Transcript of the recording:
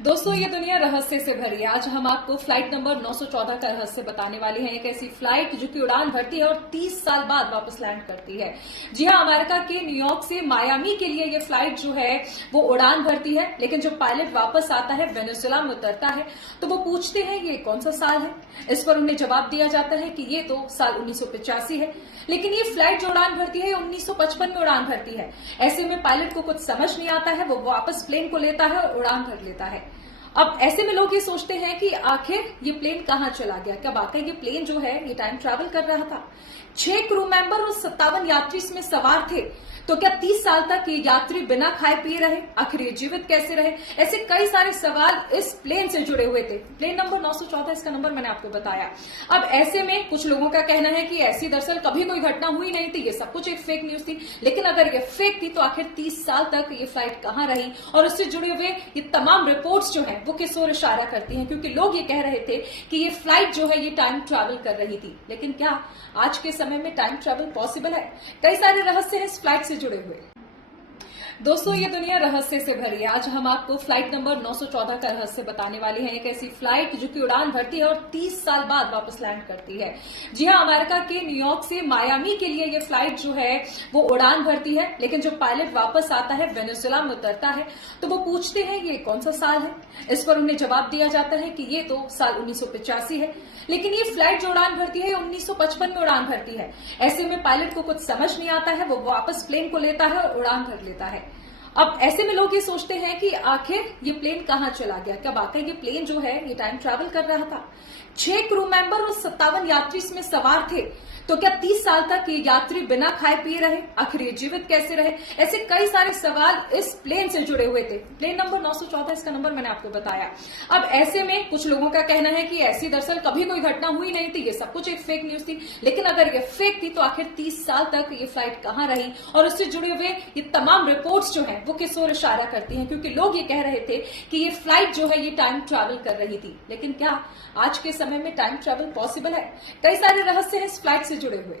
दोस्तों, ये दुनिया रहस्य से भरी है। आज हम आपको फ्लाइट नंबर 914 का रहस्य बताने वाले हैं। एक ऐसी फ्लाइट जो कि उड़ान भरती है और 30 साल बाद वापस लैंड करती है। जी हाँ, अमेरिका के न्यूयॉर्क से मायामी के लिए ये फ्लाइट जो है वो उड़ान भरती है, लेकिन जब पायलट वापस आता है, वेनेजुएला में उतरता है, तो वो पूछते हैं ये कौन सा साल है। इस पर उन्हें जवाब दिया जाता है कि ये तो साल 1985 है, लेकिन ये फ्लाइट जो उड़ान भरती है 1955 में उड़ान भरती है। ऐसे में पायलट को कुछ समझ नहीं आता है, वो वापस प्लेन को लेता है और उड़ान भर लेता है। अब ऐसे में लोग ये सोचते हैं कि आखिर ये प्लेन कहां चला गया, क्या वाकई ये प्लेन जो है ये टाइम ट्रैवल कर रहा था। 6 क्रू मेंबर और 57 यात्री इसमें सवार थे, तो क्या 30 साल तक ये यात्री बिना खाए पिए रहे, आखिर ये जीवित कैसे रहे। ऐसे कई सारे सवाल इस प्लेन से जुड़े हुए थे। प्लेन नंबर 914, इसका नंबर मैंने आपको बताया। अब ऐसे में कुछ लोगों का कहना है कि ऐसी दरअसल कभी कोई घटना हुई नहीं थी, ये सब कुछ एक फेक न्यूज थी। लेकिन अगर ये फेक थी तो आखिर 30 साल तक ये फ्लाइट कहां रही, और उससे जुड़े हुए ये तमाम रिपोर्ट्स जो है वो किस ओर इशारा करती हैं, क्योंकि लोग ये कह रहे थे कि ये फ्लाइट जो है ये टाइम ट्रैवल कर रही थी। लेकिन क्या आज के समय में टाइम ट्रैवल पॉसिबल है? कई सारे रहस्य हैं इस फ्लाइट से जुड़े हुए। दोस्तों, ये दुनिया रहस्य से भरी है। आज हम आपको फ्लाइट नंबर 914 का रहस्य बताने वाले हैं। एक ऐसी फ्लाइट जो कि उड़ान भरती है और 30 साल बाद वापस लैंड करती है। जी हाँ, अमेरिका के न्यूयॉर्क से मायामी के लिए ये फ्लाइट जो है वो उड़ान भरती है, लेकिन जब पायलट वापस आता है, वेनेजुएला में उतरता है, तो वो पूछते हैं ये कौन सा साल है। इस पर उन्हें जवाब दिया जाता है कि ये तो साल 1985 है, लेकिन ये फ्लाइट जो उड़ान भरती है 1955 में उड़ान भरती है। ऐसे में पायलट को कुछ समझ नहीं आता है, वो वापस प्लेन को लेता है और उड़ान भर लेता है। अब ऐसे में लोग ये सोचते हैं कि आखिर ये प्लेन कहां चला गया, क्या वाकई ये प्लेन जो है ये टाइम ट्रैवल कर रहा था। 6 क्रू मेंबर और 57 यात्री इसमें सवार थे, तो क्या 30 साल तक ये यात्री बिना खाए पिए रहे, आखिर ये जीवित कैसे रहे। ऐसे कई सारे सवाल इस प्लेन से जुड़े हुए थे। प्लेन नंबर 914, इसका नंबर मैंने आपको बताया। अब ऐसे में कुछ लोगों का कहना है कि ऐसी दरअसल कभी कोई घटना हुई नहीं थी, ये सब कुछ एक फेक न्यूज थी। लेकिन अगर ये फेक थी तो आखिर 30 साल तक ये फ्लाइट कहां रही, और उससे जुड़े हुए ये तमाम रिपोर्ट्स जो है वो किस ओर इशारा करती हैं, क्योंकि लोग ये कह रहे थे कि ये फ्लाइट जो है ये टाइम ट्रैवल कर रही थी। लेकिन क्या आज के समय में टाइम ट्रैवल पॉसिबल है? कई सारे रहस्य हैं इस फ्लाइट से जुड़े हुए।